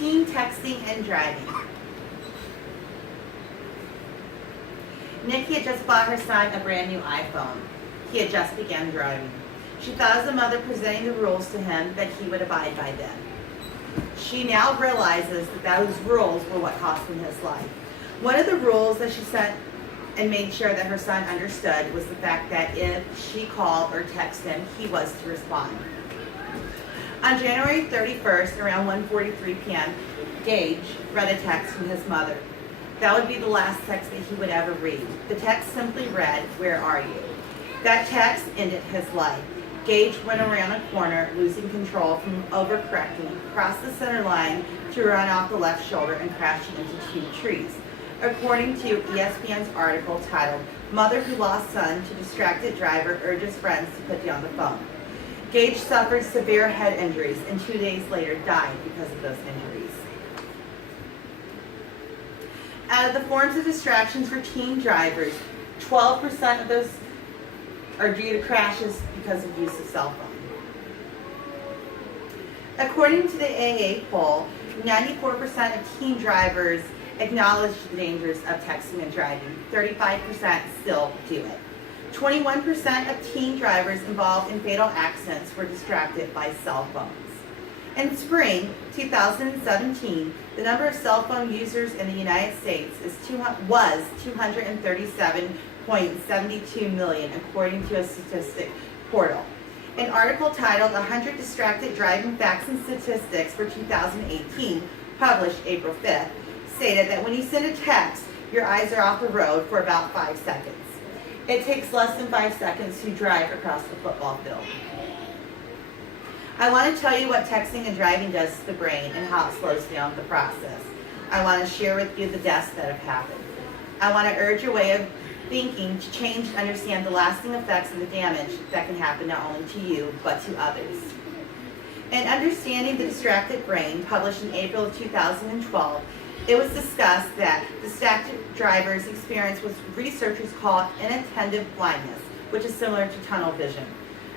teen texting and driving. Nikki had just bought her son a brand new iPhone. He had just begun driving. She thought as a mother presenting the rules to him that he would abide by them. She now realizes that those rules were what cost him his life. One of the rules that she set and made sure that her son understood was the fact that if she called or texted him, he was to respond. On January 31st, around 1:43 p.m., Gage read a text from his mother. That would be the last text that he would ever read. The text simply read, "Where are you?" That text ended his life. Gage went around a corner, losing control from overcorrecting, crossed the center line to run off the left shoulder and crashing into two trees. According to ESPN's article titled, "Mother Who Lost Son to Distracted Driver Urges Friends to Put Down the Phone." Gage suffered severe head injuries and 2 days later died because of those injuries. Out of the forms of distractions for teen drivers, 12% of those are due to crashes because of use of cell phone. According to the AA poll, 94% of teen drivers acknowledge the dangers of texting and driving. 35% still do it. 21% of teen drivers involved in fatal accidents were distracted by cell phones. In spring 2017, the number of cell phone users in the United States was 237.72 million, according to a statistic portal. An article titled 100 Distracted Driving Facts and Statistics for 2018, published April 5th, stated that when you send a text, your eyes are off the road for about 5 seconds. It takes less than 5 seconds to drive across the football field. I want to tell you what texting and driving does to the brain and how it slows down the process. I want to share with you the deaths that have happened. I want to urge your way of thinking to change and understand the lasting effects of the damage that can happen not only to you, but to others. In Understanding the Distracted Brain, published in April of 2012, it was discussed that distracted drivers experience what researchers call inattentive blindness, which is similar to tunnel vision.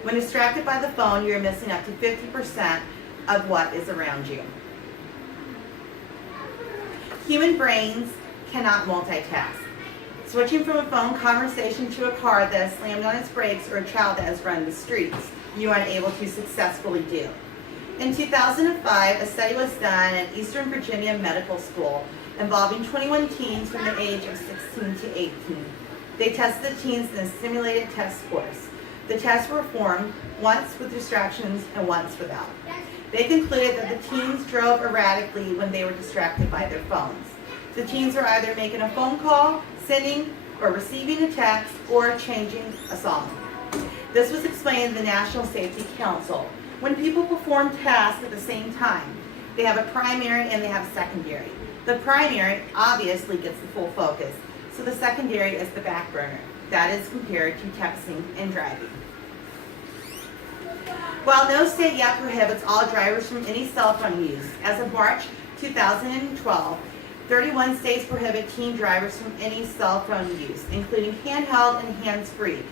When distracted by the phone, you're missing up to 50% of what is around you. Human brains cannot multitask. Switching from a phone conversation to a car that has slammed on its brakes or a child that has run the streets, you are unable to successfully do. In 2005, a study was done at Eastern Virginia Medical School involving 21 teens from the age of 16 to 18. They tested the teens in a simulated test course. The tests were performed once with distractions and once without. They concluded that the teens drove erratically when they were distracted by their phones. The teens were either making a phone call, sending or receiving a text, or changing a song. This was explained in the National Safety Council. When people perform tasks at the same time, they have a primary and they have a secondary. The primary obviously gets the full focus, so the secondary is the back burner. That is compared to texting and driving. While no state yet prohibits all drivers from any cell phone use, as of March 2012, 31 states prohibit teen drivers from any cell phone use, including handheld and hands-free.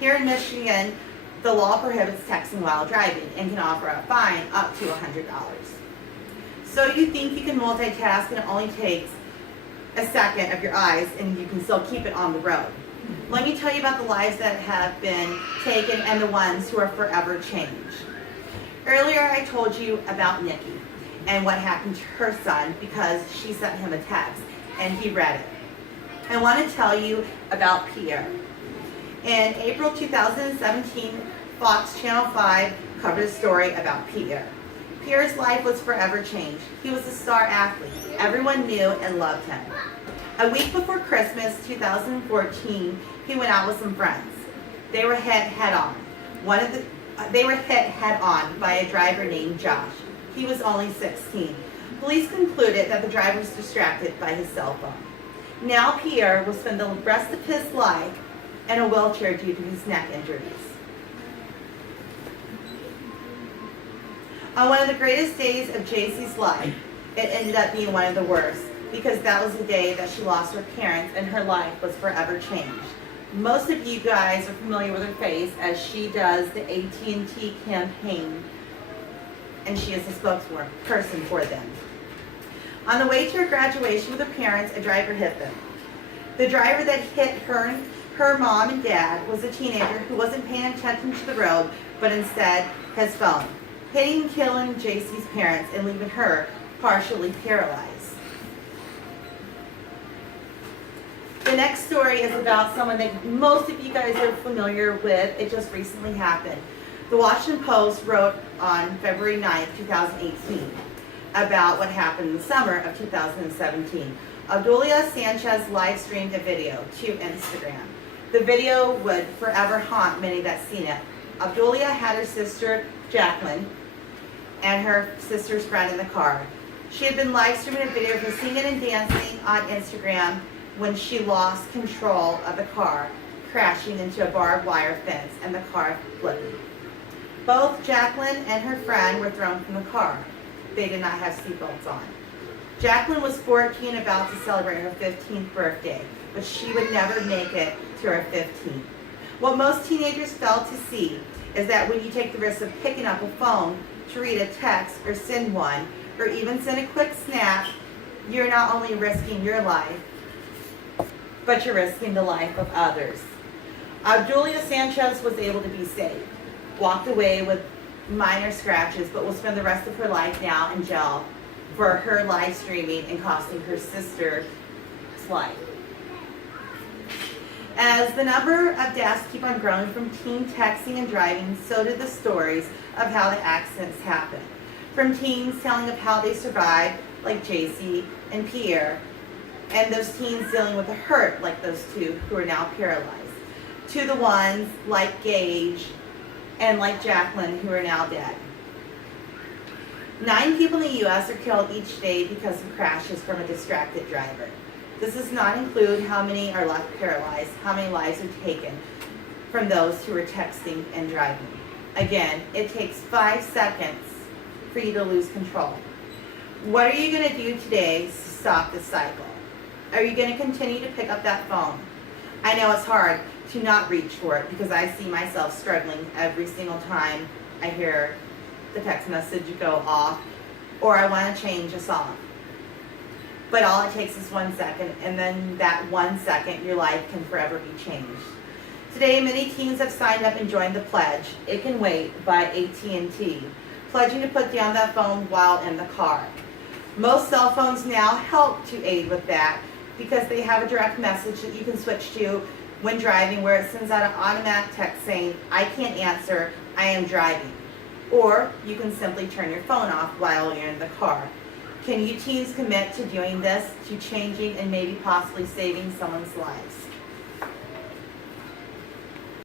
Here in Michigan, the law prohibits texting while driving and can offer a fine up to $100. So you think you can multitask and it only takes a second of your eyes and you can still keep it on the road. Let me tell you about the lives that have been taken and the ones who are forever changed. Earlier I told you about Nikki and what happened to her son because she sent him a text and he read it. I want to tell you about Pierre. In April 2017, Fox Channel 5 covered a story about Pierre. Pierre's life was forever changed. He was a star athlete. Everyone knew and loved him. A week before Christmas 2014, he went out with some friends. They were hit head-on. They were hit head-on by a driver named Josh. He was only 16. Police concluded that the driver was distracted by his cell phone. Now Pierre will spend the rest of his life in a wheelchair due to his neck injuries. On one of the greatest days of JC's life, it ended up being one of the worst because that was the day that she lost her parents and her life was forever changed. Most of you guys are familiar with her face as she does the AT&T campaign and she is the spokesperson for them. On the way to her graduation with her parents, a driver hit them. The driver that hit her mom and dad was a teenager who wasn't paying attention to the road, but instead his phone, hitting and killing JC's parents and leaving her partially paralyzed. The next story is about someone that most of you guys are familiar with. It just recently happened. The Washington Post wrote on February 9th, 2018 about what happened in the summer of 2017. Obdulia Sanchez live streamed a video to Instagram. The video would forever haunt many that seen it. Obdulia had her sister Jacqueline and her sister's friend in the car. She had been live streaming a video of her singing and dancing on Instagram when she lost control of the car, crashing into a barbed wire fence and the car flipping. Both Jacqueline and her friend were thrown from the car. They did not have seatbelts on. Jacqueline was 14, about to celebrate her 15th birthday, but she would never make it to her 15th. What most teenagers fail to see is that when you take the risk of picking up a phone to read a text or send one, or even send a quick snap, you're not only risking your life, but you're risking the life of others. Obdulia Sanchez was able to be saved, walked away with minor scratches, but will spend the rest of her life now in jail for her live streaming and costing her sister's life. As the number of deaths keep on growing from teen texting and driving, so did the stories of how the accidents happened. From teens telling of how they survived, like JC and Pierre, and those teens dealing with the hurt, like those two who are now paralyzed, to the ones like Gage and like Jacqueline who are now dead. 9 people in the U.S. are killed each day because of crashes from a distracted driver. This does not include how many are left paralyzed, how many lives are taken from those who are texting and driving. Again, it takes 5 seconds for you to lose control. What are you going to do today to stop this cycle? Are you going to continue to pick up that phone? I know it's hard to not reach for it because I see myself struggling every single time I hear the text message go off or I want to change a song. But all it takes is 1 second, and then that 1 second, your life can forever be changed. Today, many teens have signed up and joined the pledge, It Can Wait, by AT&T, pledging to put down that phone while in the car. Most cell phones now help to aid with that because they have a direct message that you can switch to when driving, where it sends out an automatic text saying, I can't answer, I am driving. Or you can simply turn your phone off while you're in the car. Can you teens commit to doing this, to changing and maybe possibly saving someone's lives?